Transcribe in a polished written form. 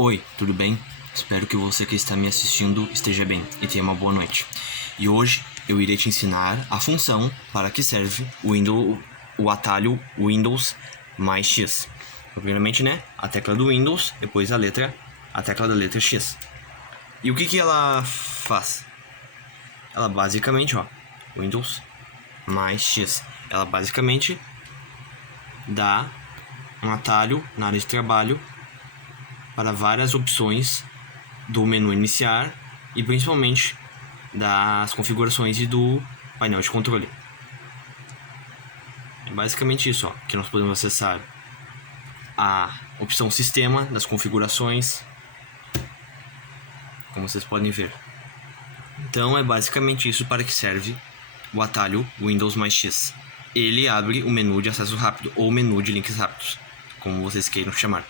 Oi, tudo bem? Espero que você que está me assistindo esteja bem e tenha uma boa noite. E hoje eu irei te ensinar a função para que serve o atalho Windows mais X. Primeiramente, a tecla do Windows, depois a tecla da letra X. E o que ela faz? Ela basicamente, Windows mais X. Ela basicamente dá um atalho na área de trabalho para várias opções do menu iniciar e principalmente das configurações e do painel de controle. É basicamente isso, que nós podemos acessar a opção sistema das configurações, como vocês podem ver. Então é basicamente isso para que serve o atalho Windows mais X. Ele abre o menu de acesso rápido ou menu de links rápidos, como vocês queiram chamar.